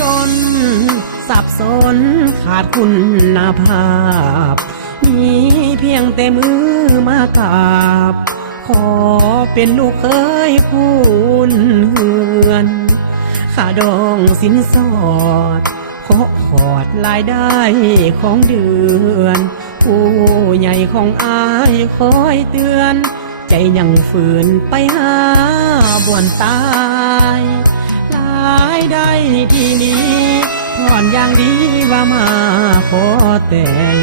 จนสับสนขาดคุณภาพมีเพียงแต่มือมากราบขอเป็นลูกเคยคุณเฮือนข้าดองสินสอดขอขอดรายได้ของเดือนผู้ใหญ่ของอายคอยเตือนใจยังฝืนไปหาบ่วนตายรายได้ที่นี้ถอนอย่างดีว่ามาขอแต่ง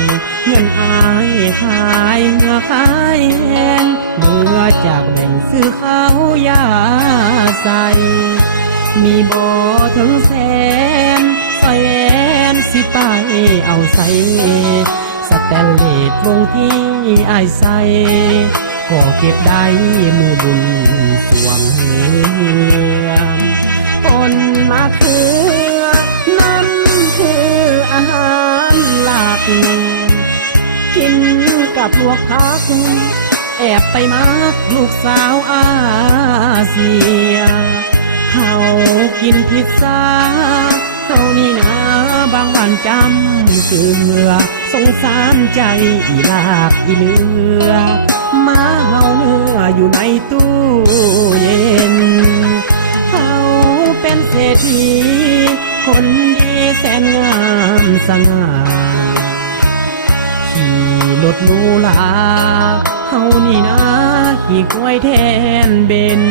เงินอายขายเมื่อขายแห้งเมื่อจากแบ่งซื้อข้าวยาใส่มีบ่ถึงแสนใส่แอนสิไปเอาใส่สแตนเลสวงที่อายใส่ก็เก็บได้มือบุญสวงเฮือมต้นมะเขือนั่นคืออาหารหลักกินกับลวกผักแอบไปมักลูกสาวอาเซียเขากินพิซซ่าเขานี่นะบางวันจำเกลือสงสารใจอีลาบอีเลือมาเฮาเนื้ออยู่ในตู้เย็นเขาเป็นเศรษฐีคนดีแสนงามสง่าขี่รถหรูหราเฮานี่นะขี่กล้วยแทนเบน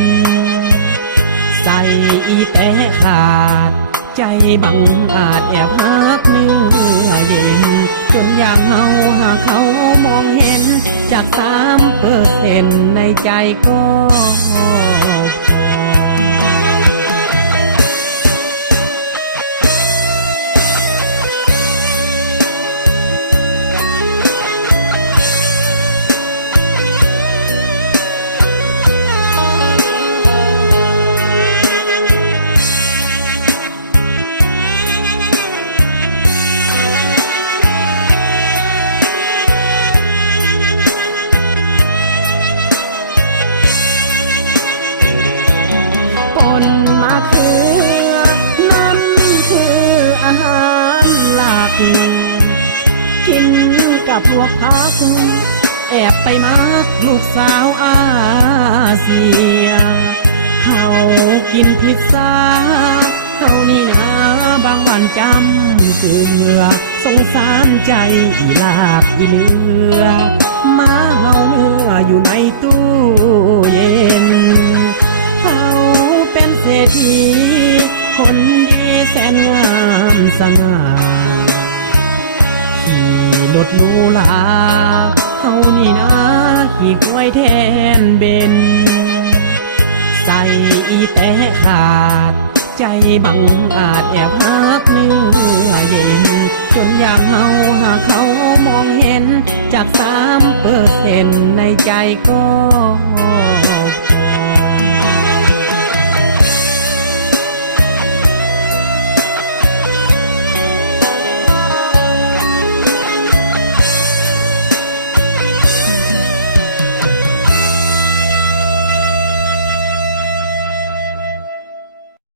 ใส่อีแต่ขาดใจบังอาจแอบหักเนื้อเย็นจนอย่างเฮาหากเขามองเห็นจาก3%ในใจก็พอต้นมะเขือนั่นคืออาหารหลักกินกับพวกผักแอบไปมักลูกสาวอาเซียเขากินพิซซ่าเขานี่นะบางวันจำเกลือสงสารใจอีลาบอีเลือมาเฮาเนื้ออยู่ในตู้เย็นเขาเป็นเศรษฐีคนดีแสนงามสง่าขี่รถหรูหราเขานี่นะขี่กล้วยแทนเบนใส่อีแต่ขาดใจบังอาจแอบหักเนื้อเย็นจนอย่างเฮาหากเขามองเห็นจาก3%ในใจก็พอ